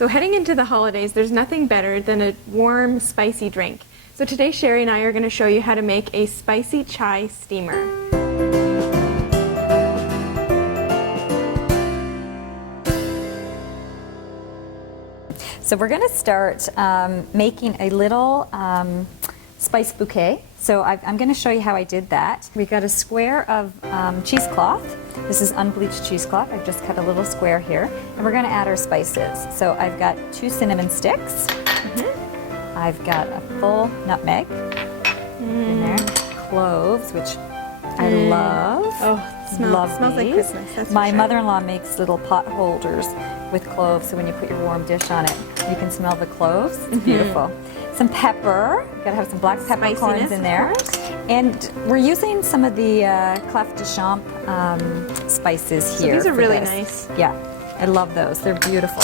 So heading into the holidays, there's nothing better than a warm, spicy drink. So today Sherry and I are going to show you how to make a spicy chai steamer. So we're going to start making a little spice bouquet. So I'm going to show you how I did that. We got a square of cheesecloth. This is unbleached cheesecloth. I've just cut a little square here. And we're going to add our spices. So I've got 2 cinnamon sticks. I've got a full nutmeg in there. Cloves, which I love. Oh, Love smells like these. Christmas. That's My for sure. mother-in-law makes little pot holders with cloves, so when you put your warm dish on it, you can smell the cloves. It's beautiful. Some pepper. Gotta have some black peppercorns Spiciness, in there. of course. And we're using some of the clef de champ spices So here. these are for really this. nice. Yeah, I love those. They're beautiful.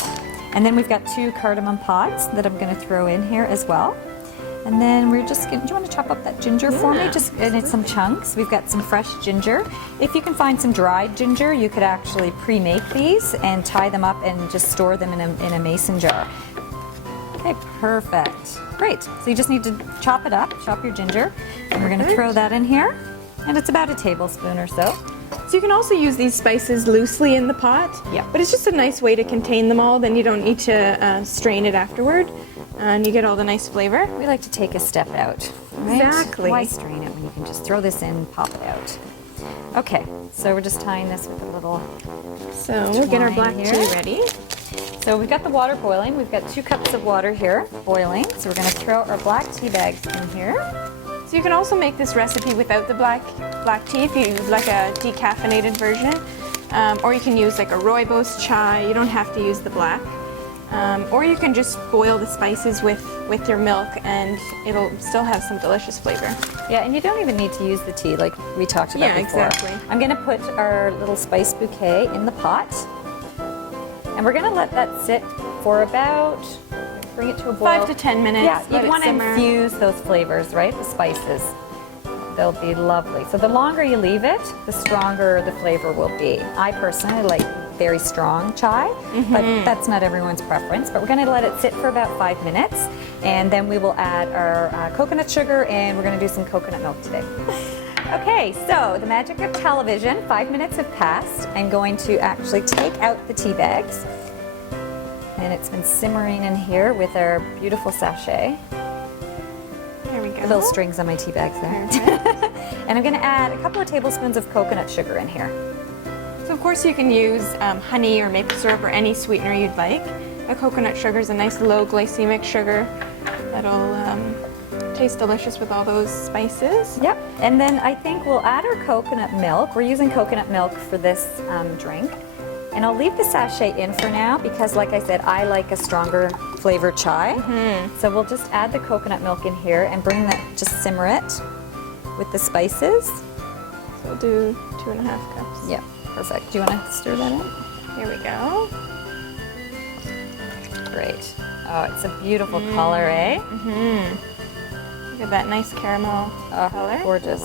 And then we've got 2 cardamom pods that I'm going to throw in here as well. And then we're just going to, do you want to chop up that ginger for me? Just in some chunks. We've got some fresh ginger. If you can find some dried ginger, you could actually pre-make these and tie them up and just store them in a mason jar. Okay, perfect. Great. So you just need to chop it up, chop your ginger, and we're going to throw that in here. And it's about a tablespoon or so. So you can also use these spices loosely in the pot. Yeah. But it's just a nice way to contain them all. Then you don't need to strain it afterward. And you get all the nice flavor. We like to take a step out. Right? Exactly. Why strain it when you can just throw this in, pop it out? Okay, so we're just tying this with a little. So we'll get our black Twine tea here. ready. So we've got the water boiling. We've got 2 cups of water here boiling. So we're going to throw our black tea bags in here. So you can also make this recipe without the black tea if you use like a decaffeinated version. Or you can use like a rooibos chai. You don't have to use the black. Or you can just boil the spices with your milk and it'll still have some delicious flavor. Yeah, and you don't even need to use the tea like we talked about before. exactly. I'm going to put our little spice bouquet in the pot. And we're going to let that sit for about, bring it to a boil. 5 to 10 minutes. Yeah, let you it want to simmer. infuse those flavors, right? The spices. They'll be lovely. So the longer you leave it, the stronger the flavor will be. I personally like very strong chai, but that's not everyone's preference. But we're going to let it sit for about 5 minutes, and then we will add our coconut sugar, and we're going to do some coconut milk today. Okay, so the magic of television, 5 minutes have passed. I'm going to actually take out the tea bags. And it's been simmering in here with our beautiful sachet. There we go. The little strings on my tea bags there. Perfect. And I'm going to add a couple of tablespoons of coconut sugar in here. So of course you can use honey or maple syrup or any sweetener you'd like. A coconut sugar is a nice low glycemic sugar that'll taste delicious with all those spices. Yep. And then I think we'll add our coconut milk. We're using coconut milk for this drink. And I'll leave the sachet in for now because, like I said, I like a stronger flavored chai. So we'll just add the coconut milk in here and bring that, just simmer it with the spices. So we'll do 2.5 cups. Yep, perfect. Do you want to stir that in? Here we go. Great. Oh, it's a beautiful color, eh? Look at that nice caramel Oh, color. gorgeous.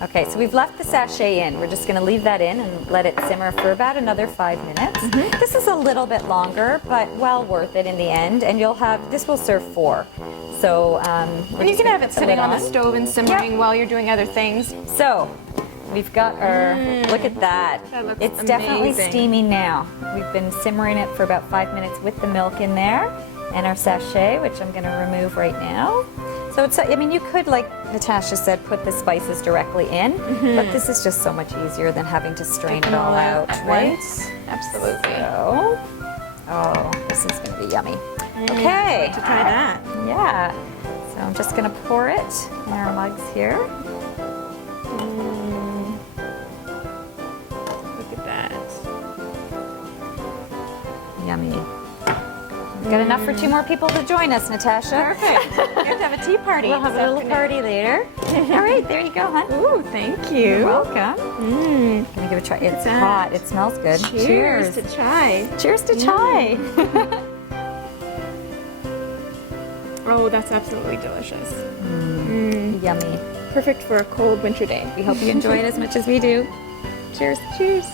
Okay, so we've left the sachet in. We're just going to leave that in and let it simmer for about another 5 minutes. This is a little bit longer, but well worth it in the end. And you'll have, this will serve 4. So, And you can have it sitting on the stove and simmering while you're doing other things. So, we've got our, look at that. That looks It's definitely amazing. steamy now. We've been simmering it for about 5 minutes with the milk in there and our sachet, which I'm going to remove right now. So it's, I mean, you could, like Natasha said, put the spices directly in, but this is just so much easier than having to strain it all out, at right? once. Absolutely. So, oh, this is going to be yummy. Okay. To try that. Yeah. So I'm just going to pour it in our mugs here. Look at that. Yummy. We've got enough for 2 more people to join us, Natasha. Perfect. We have to have a tea party. We'll have a little party later. All right, there you go, hon. Ooh, thank You're you. welcome. Gonna give it a try. It's that? hot. It smells good. Cheers to chai. Cheers to chai. Oh, that's absolutely delicious. Yummy. Perfect for a cold winter day. We hope you enjoy it as much as we do. Cheers. Cheers.